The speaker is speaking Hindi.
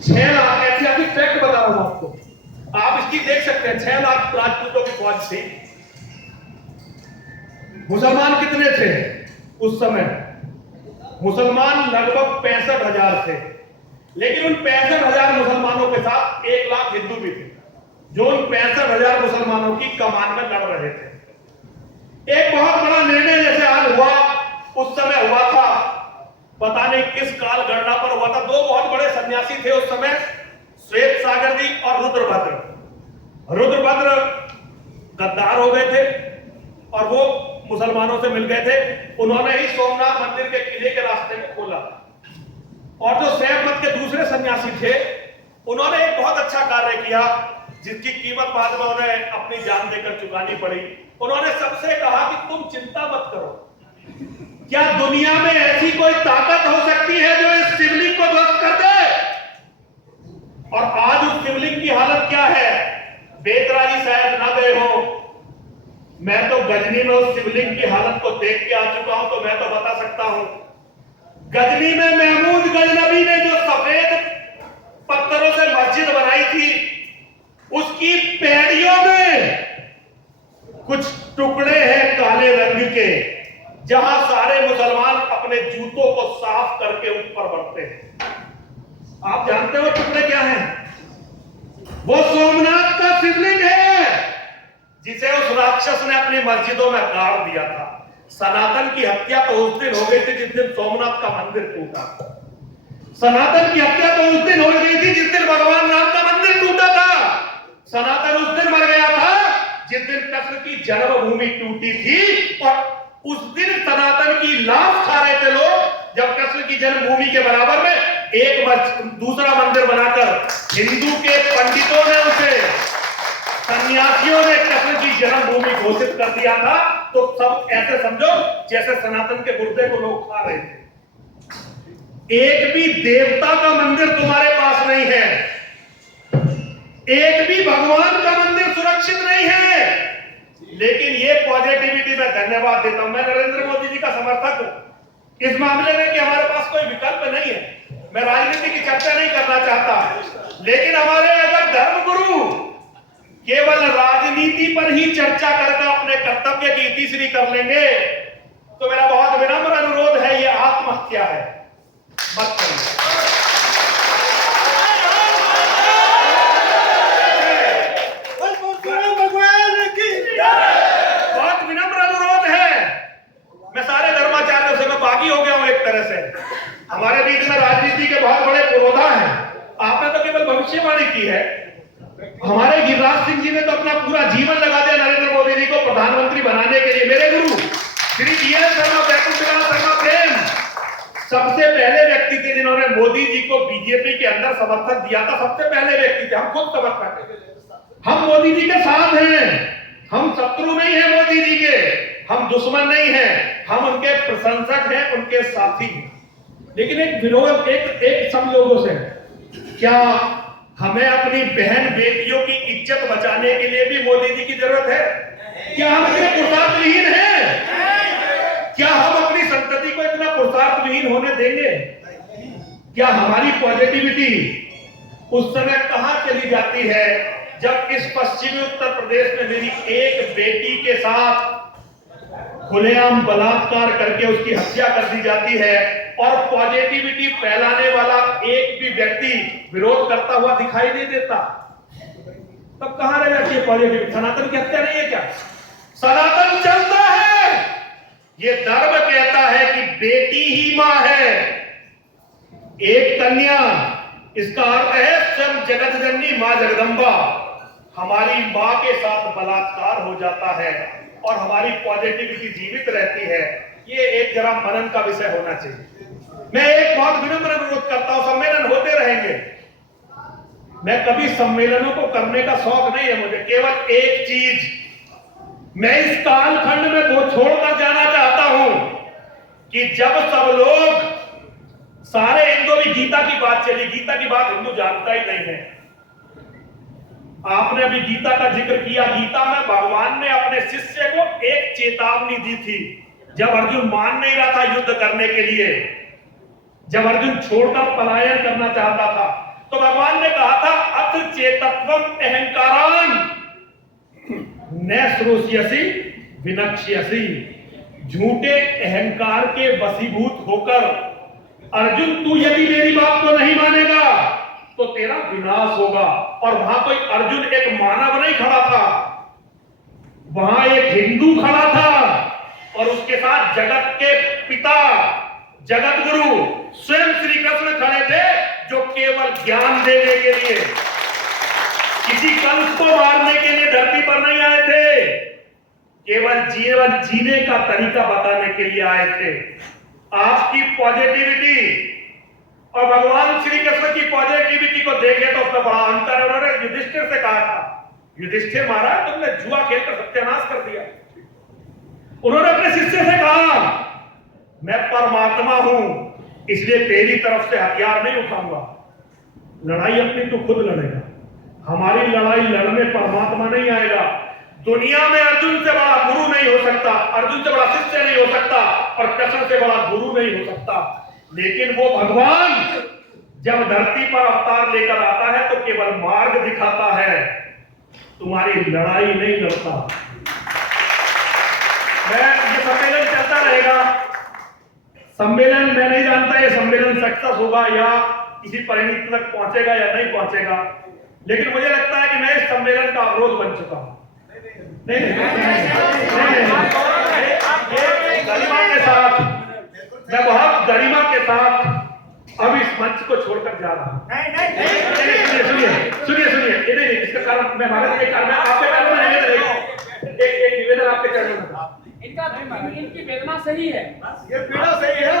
6 लाख, ऐतिहासिक फैक्ट बता रहा हूं आपको, आप इसकी देख सकते हैं। 6 लाख राजपूतों की फौज थी। मुसलमान कितने थे उस समय? मुसलमान लगभग 65,000 थे, लेकिन उन 65,000 मुसलमानों के साथ 1 लाख हिंदू भी थे, जो उन 65,000 मुसलमानों की कमान में लड़ रहे थे। एक बहुत बड़ा निर्णय जैसे आज हुआ, उस समय हुआ था, पता नहीं किस काल गणना पर हुआ था। 2 बहुत बड़े सन्यासी थे उस समय, श्वेत सागर जी और रुद्रभद्र। रुद्रभद्र गद्दार हो गए थे और वो मुसलमानों से मिल गए थे। उन्होंने ही सोमनाथ मंदिर के किले के रास्ते को खोला। और जो शैव मत के दूसरे सन्यासी थे, उन्होंने एक बहुत अच्छा कार्य किया, जिसकी कीमत बाद में उन्हें अपनी जान देकर चुकानी पड़ी। उन्होंने सबसे कहा कि तुम चिंता मत करो, क्या दुनिया में ऐसी कोई ताकत हो सकती है जो इस शिवलिंग को ध्वस्त कर दे? और आज उस शिवलिंग की हालत क्या है? बेतराजी शायद ना गए हो, मैं तो गजनी में उस शिवलिंग की हालत को देख के आ चुका हूं, तो मैं तो बता सकता हूं। गजनी में महमूद गजनबी ने जो सफेद पत्थरों से मस्जिद बनाई थी, उसकी पैड़ियों में कुछ टुकड़े हैं काले रंग के, जहां सारे मुसलमान अपने जूतों को साफ करके ऊपर बढ़ते हैं। आप जानते हो टुकड़े क्या हैं? वो सोमनाथ का शिवलिंग है, जिसे उस राक्षस ने अपनी मस्जिदों में गाड़ दिया था। सनातन की हत्या तो उस दिन हो गई थी जिस दिन सोमनाथ का मंदिर टूटा। सनातन की हत्या तो उस दिन हो गई थी जिस दिन भगवान राम का मंदिर टूटा था। सनातन उस दिन मर गया था जिस दिन कृष्ण की जन्मभूमि टूटी थी। और उस दिन सनातन की लाश खा रहे थे लोग, जब कृष्ण की जन्मभूमि के बराबर में एक दूसरा मंदिर बनाकर हिंदू के पंडितों ने, उसे सन्यासियों ने कृष्ण की जन्मभूमि घोषित कर दिया था। तो सब ऐसे समझो जैसे सनातन के गुर्दे को लोग खा रहे थे। एक भी देवता का मंदिर तुम्हारे पास नहीं है, एक भी भगवान का मंदिर सुरक्षित नहीं है। लेकिन ये पॉजिटिविटी में धन्यवाद देता हूं। मैं नरेंद्र मोदी जी का समर्थक हूं इस मामले में कि हमारे पास कोई विकल्प नहीं है। मैं राजनीति की चर्चा नहीं करना चाहता, लेकिन हमारे अगर धर्मगुरु केवल राजनीति पर ही चर्चा करके अपने कर्तव्य की तीसरी कर लेंगे, तो मेरा बहुत विनम्र अनुरोध है, ये आत्महत्या है, मत करिए। बहुत विनम्र अनुरोध है। मैं सारे धर्माचार्यों से मैं बागी हो गया हूं एक तरह से। हमारे बीच में राजनीति के बहुत बड़े पुरोधा हैं। आपने तो केवल भविष्यवाणी की है। हमारे गिरिराज सिंह जी ने तो अपना पूरा जीवन लगा दिया नरेंद्र मोदी जी को प्रधानमंत्री बनाने के लिए। मेरे गुरु श्री जीएस शर्मा, बैकुंठ शर्मा प्रेम सबसे पहले व्यक्ति थे जिन्होंने मोदी जी को बीजेपी के अंदर समर्थन दिया था। सबसे पहले व्यक्ति थे। हम खुद समर्थक हैं, हम मोदी जी के साथ हैं। हम शत्रु नहीं है मोदी जी के, हम दुश्मन नहीं हैं, हम उनके प्रशंसक हैं, उनके साथी हैं। लेकिन एक विरोध एक सब लोगों से, क्या हमें अपनी बहन बेटियों की इज्जत बचाने के लिए भी मोदी जी की जरूरत है? क्या हम इतने पुरुषार्थविहीन हैं? क्या हम अपनी संतति को इतना पुरुषार्थविहीन होने देंगे? क्या हमारी पॉजिटिविटी उस समय कहां चली जाती है जब इस पश्चिमी उत्तर प्रदेश में मेरी एक बेटी के साथ खुलेआम बलात्कार करके उसकी हत्या कर दी जाती है और पॉजिटिविटी फैलाने वाला एक भी व्यक्ति विरोध करता हुआ दिखाई नहीं देता? तब कहां रह जाती है पॉजिटिविटी? सनातन की हत्या नहीं है क्या? सनातन चलता है। ये धर्म कहता है कि बेटी ही मां है, एक कन्या, इसका अर्थ है स्वयं जगत जननी मां जगदंबा। हमारी मां के साथ बलात्कार हो जाता है और हमारी पॉजिटिविटी जीवित रहती है। ये एक जरा मनन का विषय होना चाहिए। मैं एक बहुत विनम्र अनुरोध करता हूं, सम्मेलन होते रहेंगे। मैं कभी सम्मेलनों को करने का शौक नहीं है मुझे। केवल एक चीज मैं इस कालखंड में वो छोड़कर जाना चाहता हूं कि जब सब लोग, सारे हिंदू भी, गीता की बात चली, गीता की बात हिंदू जानता ही नहीं है। आपने अभी गीता का जिक्र किया। गीता में भगवान ने अपने शिष्य को एक चेतावनी दी थी। जब अर्जुन मान नहीं रहा था युद्ध करने के लिए, जब अर्जुन छोड़कर पलायन करना चाहता था, तो भगवान भगवान ने कहा था अथ चेतत्वम अहंकारान न श्रोष्यसि विनक्ष्यसि। झूठे अहंकार के वशीभूत होकर अर्जुन तू यदि मेरी बात को नहीं मानेगा तो तेरा विनाश होगा। और वहां कोई अर्जुन एक मानव नहीं खड़ा था, वहां एक हिंदू खड़ा था और उसके साथ जगत के पिता जगत गुरु स्वयं श्री कृष्ण खड़े थे, जो केवल ज्ञान देने के लिए, किसी कंस को मारने के लिए धरती पर नहीं आए थे, केवल जीवन जीने का तरीका बताने के लिए आए थे। आपकी पॉजिटिविटी और भगवान श्री कृष्ण की पॉजिटिविटी को देखे तो उसमें बड़ा अंतर है। उन्होंने युधिष्ठिर से कहा था, युधिष्ठिर महाराज तुमने जुआ खेलकर सत्यानाश कर दिया। उन्होंने अपने शिष्य से कहा मैं परमात्मा हूं, इसलिए तेरी तरफ से हथियार नहीं उठाऊंगा, लड़ाई अपनी तू खुद लड़ेगा, हमारी लड़ाई लड़ने परमात्मा नहीं आएगा। दुनिया में अर्जुन से बड़ा गुरु नहीं हो सकता, अर्जुन से बड़ा शिष्य नहीं हो सकता और कृष्ण से बड़ा गुरु नहीं हो सकता। लेकिन वो भगवान जब धरती पर अवतार लेकर आता है तो केवल मार्ग दिखाता है, तुम्हारी लड़ाई नहीं लड़ता। ये सम्मेलन चलता रहेगा। सम्मेलन मैं नहीं जानता ये सम्मेलन सक्सेस होगा या किसी परिणति तक पहुंचेगा या नहीं पहुंचेगा, लेकिन मुझे लगता है कि मैं इस सम्मेलन का अवरोध बन चुका हूं। नहीं गरिमा के साथ, मैं बहुत गरिमा के साथ अब इस मंच को छोड़कर जा रहा हूं। सुनिए, इसका कारण मैं भारत के कारण आपके कारणों में एक निवेदन आपके चरणों में था। इनकी वेदना सही है, ये पीड़ा सही है।